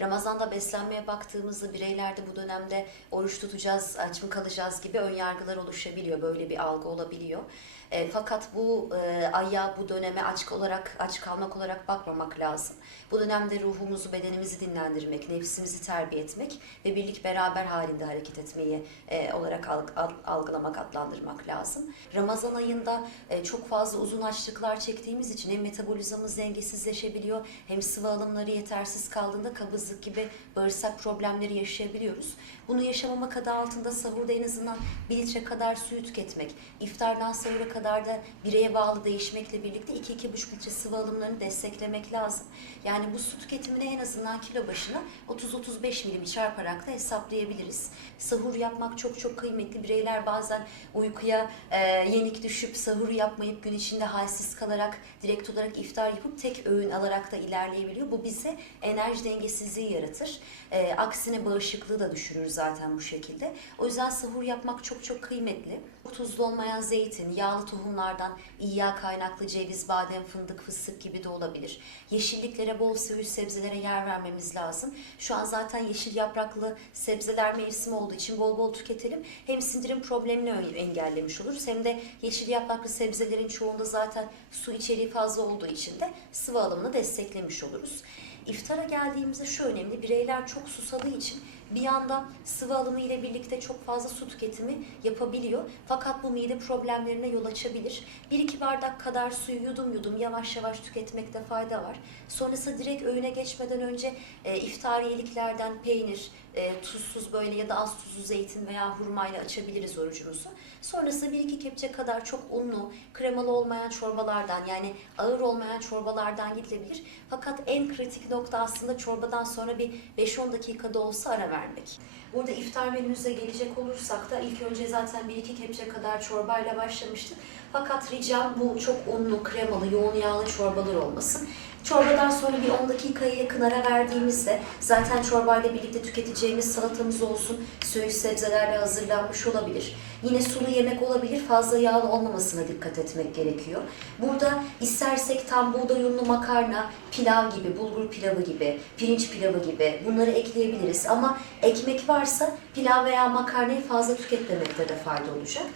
Ramazan'da beslenmeye baktığımızda bireylerde bu dönemde oruç tutacağız, aç mı kalacağız gibi ön yargılar oluşabiliyor. Böyle bir algı olabiliyor. E, fakat bu e, aya, bu döneme aç olarak, aç kalmak olarak bakmamak lazım. Bu dönemde ruhumuzu, bedenimizi dinlendirmek, nefsimizi terbiye etmek ve birlik beraber halinde hareket etmeyi e, olarak alg- al- algılamak, adlandırmak lazım. Ramazan ayında e, çok fazla uzun açlıklar çektiğimiz için hem metabolizmamız dengesizleşebiliyor hem sıvı alımları yetersiz kaldığında kabızlık gibi bağırsak problemleri yaşayabiliyoruz. Bunu yaşamamak adı altında sahurda en azından 1 litre kadar suyu tüketmek, iftardan sahura kadar da bireye bağlı değişmekle birlikte 2-2,5 litre sıvı alımlarını desteklemek lazım. Yani bu su tüketimini en azından kilo başına 30-35 milim çarparak da hesaplayabiliriz. Sahur yapmak çok çok kıymetli. Bireyler bazen uykuya e, yenik düşüp sahur yapmayıp gün içinde halsiz kalarak direkt olarak iftar yapıp tek öğün alarak da ilerleyebiliyor. Bu bize enerji dengesizliği yaratır. E, aksine bağışıklığı da düşürür zaten bu şekilde. O yüzden sahur yapmak çok çok kıymetli. Tuzlu olmayan zeytin, yağlı tohumlardan iyi yağ kaynaklı ceviz, badem, fındık, fıstık gibi de olabilir. Yeşilliklere, bol söğüş sebzelere yer vermemiz lazım. Şu an zaten yeşil yapraklı sebzeler mevsimi olduğu için bol bol tüketelim. Hem sindirim problemini engellemiş oluruz hem de yeşil yapraklı sebzelerin çoğunda zaten su içeriği fazla olduğu için de sıvı alımını desteklemiş oluruz. İftara geldiğimizde şu önemli, bireyler çok susadığı için bir yandan sıvı alımı ile birlikte çok fazla su tüketimi yapabiliyor. Fakat bu mide problemlerine yol açabilir. 1-2 bardak kadar suyu yudum yudum yavaş yavaş tüketmekte fayda var. Sonrasında direkt öğüne geçmeden önce e, iftariyeliklerden peynir, e, tuzsuz böyle ya da az tuzlu zeytin veya hurmayla açabiliriz orucumuzu. Sonrasında 1-2 kepçe kadar çok unlu, kremalı olmayan çorbalardan yani ağır olmayan çorbalardan gidilebilir. Fakat en kritik nokta aslında çorbadan sonra bir 5-10 dakikada olsa ara vermek. Burada iftar menümüze gelecek olursak da ilk önce zaten 1-2 kepçe kadar çorbayla başlamıştık. Fakat ricam bu çok unlu, kremalı, yoğun yağlı çorbalar olmasın. Çorbadan sonra bir 10 dakikaya yakın ara verdiğimizde zaten çorbayla birlikte tüketeceğimiz salatamız olsun, söğüş sebzelerle hazırlanmış olabilir. Yine sulu yemek olabilir, fazla yağlı olmamasına dikkat etmek gerekiyor. Burada istersek tam buğday unlu makarna, pilav gibi, bulgur pilavı gibi, pirinç pilavı gibi bunları ekleyebiliriz. Ama ekmek varsa pilav veya makarnayı fazla tüketmemekte de fayda olacak.